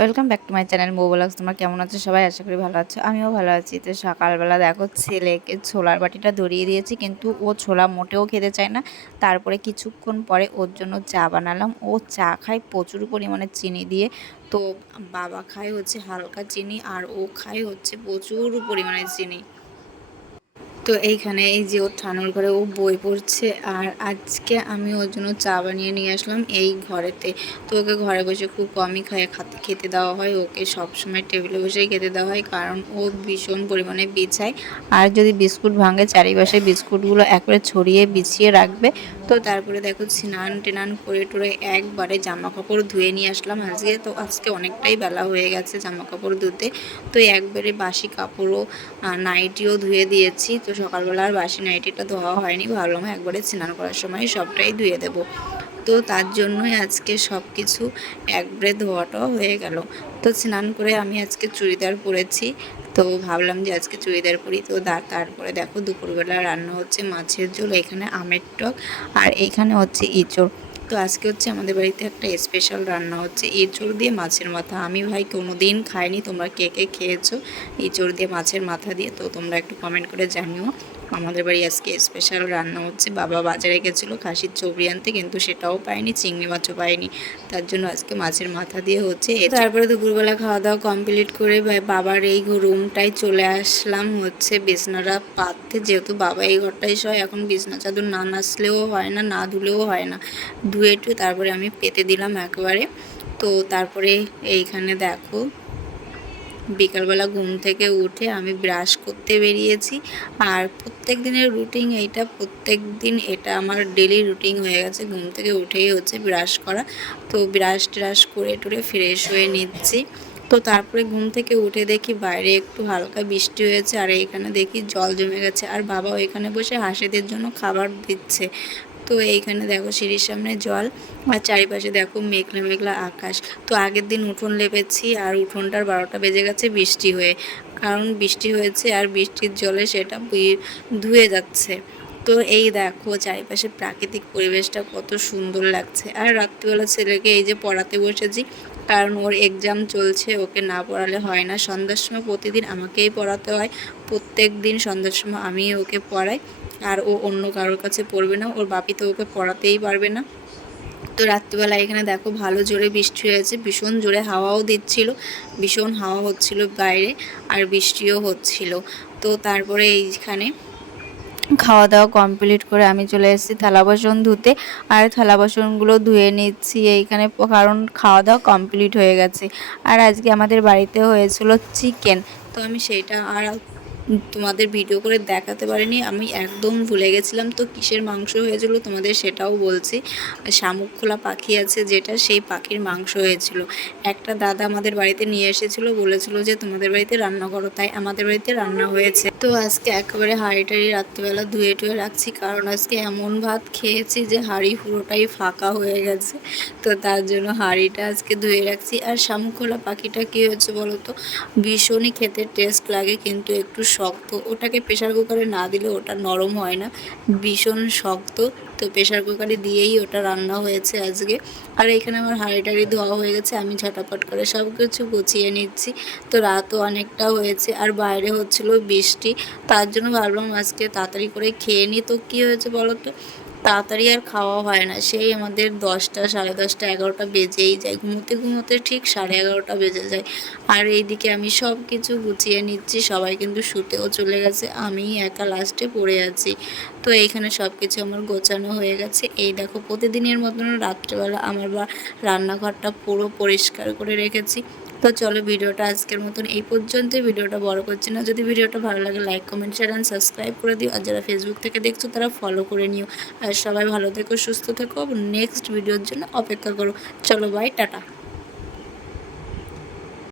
Welcome back to my channel Mo vlogs. তোমরা কেমন আছো সবাই? আশা করি ভালো আছো, আমিও ভালো আছি। তো সকালবেলা দেখো ছেলেকে ছোলার বাটিটা ধরিয়ে দিয়েছি, কিন্তু ও ছোলা মোটেও খেতে চায় না। তারপরে কিছুক্ষণ পরে ওর জন্য চা বানালাম। ও চা খায় প্রচুর পরিমাণে চিনি দিয়ে। তো বাবা খায় হচ্ছে হালকা চিনি, আর ও খায় হচ্ছে প্রচুর পরিমাণে চিনি। তো এইখানে এই যে ওর ঠানুর ঘরে ও বই পড়ছে, আর আজকে আমি ওর জন্য চা বানিয়ে নিয়ে আসলাম এই ঘরেতে। তো ওকে ঘরে বসে খুব কমই খেতে দেওয়া হয়, ওকে সবসময় টেবিলে বসেই খেতে দেওয়া হয়, কারণ ও ভীষণ পরিমাণে বিছায়। আর যদি বিস্কুট ভাঙে চারিপাশে বিস্কুটগুলো একবারে ছড়িয়ে বিছিয়ে রাখবে। তো তারপরে দেখো স্নান টেনান করে টোরে একবারে জামা কাপড় ধুয়ে নিয়ে আসলাম আজকে। তো আজকে অনেকটাই বেলা হয়ে গেছে জামা কাপড় ধুতে। তো একবারে বাসি কাপড়ও নাইটিও ধুয়ে দিয়েছি। তো সকালবেলা আর বাসি নাইটিটা ধোয়া হয়নি, ভাবলাম একবারে স্নান করার সময় সবটাই ধুয়ে দেবো। তো তার জন্যই আজকে সব কিছু একবারে ধোয়াটাও হয়ে গেল। তো স্নান করে আমি আজকে চুড়িদার পরেছি। তো ভাবলাম যে আজকে চুড়িদার পরি। তো তারপরে দেখো দুপুরবেলা রান্না হচ্ছে মাছের ঝোল, এখানে আমের টক, আর এইখানে হচ্ছে ইঁচড়। তো আজকে হচ্ছে আমাদের বাড়িতে একটা স্পেশাল রান্না হচ্ছে এঁচড় দিয়ে মাছের মাথা। আমি ভাই কোনো দিন খাইনি, তোমরা কে কে খেয়েছো এঁচড় দিয়ে মাছের মাথা দিয়ে? তো তোমরা একটু কমেন্ট করে জানিও। আমাদের বাড়ি আজকে স্পেশাল রান্না হচ্ছে। বাবা বাজারে গেছিলো খাসির চবড়ি আনতে, কিন্তু সেটাও পাইনি, চিংড়ি মাছও পাইনি। তার জন্য আজকে মাছের মাথা দিয়ে হচ্ছে। তারপরে দুপুরবেলা খাওয়া দাওয়া কমপ্লিট করে বাবার এই রুমটায় চলে আসলাম হচ্ছে বিছনাটা পাততে, যেহেতু বাবা এই ঘরটাই সয়। এখন বিছনা চাদর না নাচলেও হয় না, না ধুলেও হয় না। ধুয়ে টুয়ে তারপরে আমি পেতে দিলাম একবারে। তো তারপরে এইখানে দেখো বিকালবেলা ঘুম থেকে উঠে আমি ব্রাশ করতে বেরিয়েছি। আর প্রত্যেক দিনের রুটিন এইটা, প্রত্যেক দিন এটা আমার ডেলি রুটিন হয়ে গেছে। ঘুম থেকে উঠেই হচ্ছে ব্রাশ করা। তো ব্রাশ ট্রাশ করে টুরে ফ্রেশ হয়ে নিচ্ছি। তো তারপরে ঘুম থেকে উঠে দেখি বাইরে একটু হালকা বৃষ্টি হয়েছে, আর এইখানে দেখি জল জমে গেছে, আর বাবা ওইখানে বসে হাঁসেদের জন্য খাবার দিচ্ছে। তো এইখানে দেখো সিঁড়ির সামনে জল, আর চারিপাশে দেখো মেঘলা মেঘলা আকাশ। তো আগের দিন উঠোন লেপেছি, আর উঠোনটার 12টা বেজে গেছে বৃষ্টি হয়ে, কারণ বৃষ্টি হয়েছে আর বৃষ্টির জলে সেটা ধুয়ে যাচ্ছে। তো এই দেখো চারিপাশে প্রাকৃতিক পরিবেশটা কত সুন্দর লাগছে। আর রাত্রিবেলা ছেলেকে এই যে পড়াতে বসেছি, কারণ ওর এক্সাম চলছে, ওকে না পড়ালে হয় না। সন্ধ্যার সময় প্রতিদিন আমাকেই পড়াতে হয়, প্রত্যেক দিন সন্ধ্যার সময় আমিই ওকে পড়াই। আর ও অন্য কারোর কাছে পড়বে না, ওর বাপি তো ওকে পড়াতেই পারবে না। তো রাত্রিবেলা এখানে দেখো ভালো জোরে বৃষ্টি হয়েছে, ভীষণ জোরে হাওয়াও দিচ্ছিল, ভীষণ হাওয়া হচ্ছিল বাইরে, আর বৃষ্টিও হচ্ছিল। তো তারপরে এইখানে খাওয়া দাওয়া কমপ্লিট করে আমি চলে এসেছি থালা বাসন ধুতে, আর থালা বাসনগুলো ধুয়ে নিচ্ছি এইখানে, কারণ খাওয়া দাওয়া কমপ্লিট হয়ে গেছে। আর আজকে আমাদের বাড়িতে হয়েছিল চিকেন। তো আমি সেইটা আর তোমাদের ভিডিও করে দেখাতে পারিনি, আমি একদম ভুলে গেছিলাম। তো কিসের মাংস হয়েছিল তোমাদের সেটাও বলছি। শামুক খোলা পাখি আছে যেটা, সেই পাখির মাংস হয়েছিল। একটা দাদা আমাদের বাড়িতে নিয়ে এসেছিল, বলেছিল যে তোমাদের বাড়িতে রান্না করো, তাই আমাদের বাড়িতে রান্না হয়েছে। তো আজকে একেবারে হাঁড়ি টাড়ি রাত্রিবেলা ধুয়ে টুয়ে রাখছি, কারণ আজকে এমন ভাত খেয়েছি যে হাঁড়ি পুরোটাই ফাঁকা হয়ে গেছে। তো তার জন্য হাঁড়িটা আজকে ধুয়ে রাখছি। আর শামুক খোলা পাখিটা কী হয়েছে বলো তো, ভীষণই খেতে টেস্ট লাগে, কিন্তু একটু শক্ত। ওটাকে প্রেশার কুকারে না দিলে ওটা নরম হয় না, ভীষণ শক্ত। তো প্রেশার কুকারে দিয়েই ওটা রান্না হয়েছে আজকে। আর এখানে আমার হাঁড়ি টাড়ি ধোয়া হয়ে গেছে, আমি ঝটাপট করে সব কিছু গুছিয়ে নিচ্ছি। তো রাতও অনেকটা হয়েছে, আর বাইরে হচ্ছিল বৃষ্টি, তার জন্য ভাবলাম আজকে তাড়াতাড়ি করে খেয়ে নিই। তো কী হয়েছে বলো তো, তাড়াতাড়ি আর খাওয়া হয় না, সেই আমাদের 10টা, 10:30, 11টা বেজেই যায়, ঘুমোতে ঘুমোতে ঠিক 11:30 বেজে যায়। আর এইদিকে আমি সব কিছু গুছিয়ে নিচ্ছি, সবাই কিন্তু শুতেও চলে গেছে, আমি একা লাস্টে পড়ে আছি। তো এইখানে সব কিছু আমার গোছানো হয়ে গেছে। এই দেখো প্রতিদিনের মতন রাত্রেবেলা আমার রান্নাঘরটা পুরো পরিষ্কার করে রেখেছি। তো চলো ভিডিওটা আজকের মতন এই পর্যন্তই, ভিডিওটা বড় করছি না। যদি ভিডিওটা ভালো লাগে like comment share and subscribe করে দিও, আর যারা ফেসবুক থেকে দেখছো তারা ফলো করে নিও। আর সবাই ভালো থেকো, সুস্থ থেকো, নেক্সট ভিডিওর জন্য অপেক্ষা করো। চলো বাই, টাটা।